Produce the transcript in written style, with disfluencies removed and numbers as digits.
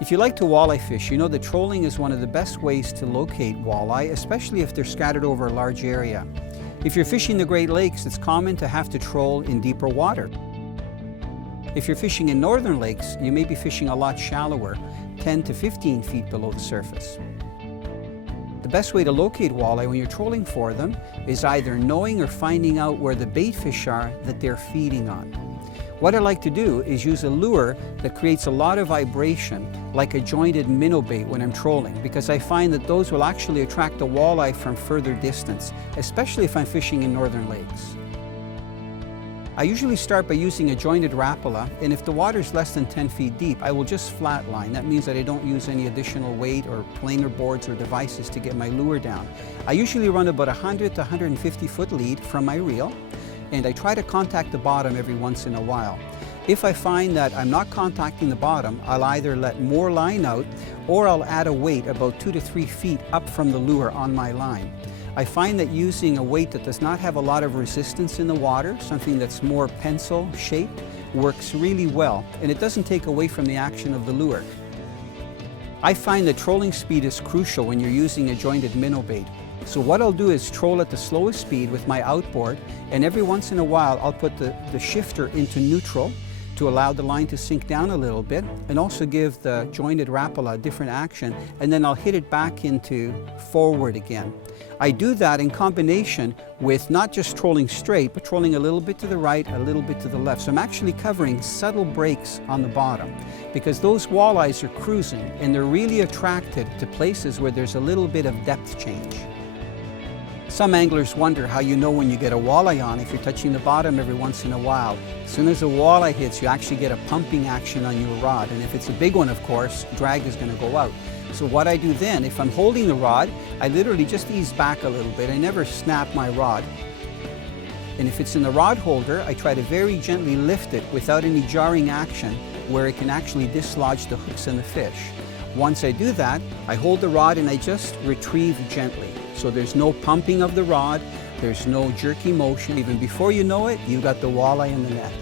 If you like to walleye fish, you know that trolling is one of the best ways to locate walleye, especially if they're scattered over a large area. If you're fishing the Great Lakes, it's common to have to troll in deeper water. If you're fishing in northern lakes, you may be fishing a lot shallower, 10 to 15 feet below the surface. The best way to locate walleye when you're trolling for them is either knowing or finding out where the bait fish are that they're feeding on. What I like to do is use a lure that creates a lot of vibration, like a jointed minnow bait when I'm trolling, because I find that those will actually attract the walleye from further distance, especially if I'm fishing in northern lakes. I usually start by using a jointed Rapala, and if the water is less than 10 feet deep, I will just flatline. That means that I don't use any additional weight or planer boards or devices to get my lure down. I usually run about 100 to 150 foot lead from my reel, and I try to contact the bottom every once in a while. If I find that I'm not contacting the bottom, I'll either let more line out or I'll add a weight about 2 to 3 feet up from the lure on my line. I find that using a weight that does not have a lot of resistance in the water, something that's more pencil shaped, works really well, and it doesn't take away from the action of the lure. I find that trolling speed is crucial when you're using a jointed minnow bait. So what I'll do is troll at the slowest speed with my outboard, and every once in a while I'll put the shifter into neutral to allow the line to sink down a little bit and also give the jointed Rapala a different action, and then I'll hit it back into forward again. I do that in combination with not just trolling straight, but trolling a little bit to the right, a little bit to the left. So I'm actually covering subtle breaks on the bottom because those walleyes are cruising and they're really attracted to places where there's a little bit of depth change. Some anglers wonder how you know when you get a walleye on if you're touching the bottom every once in a while. As soon as a walleye hits, you actually get a pumping action on your rod, and if it's a big one, of course, drag is going to go out. So what I do then, if I'm holding the rod, I literally just ease back a little bit. I never snap my rod. And if it's in the rod holder, I try to very gently lift it without any jarring action where it can actually dislodge the hooks and the fish. Once I do that, I hold the rod and I just retrieve gently. So there's no pumping of the rod, there's no jerky motion. Even before you know it, you've got the walleye in the net.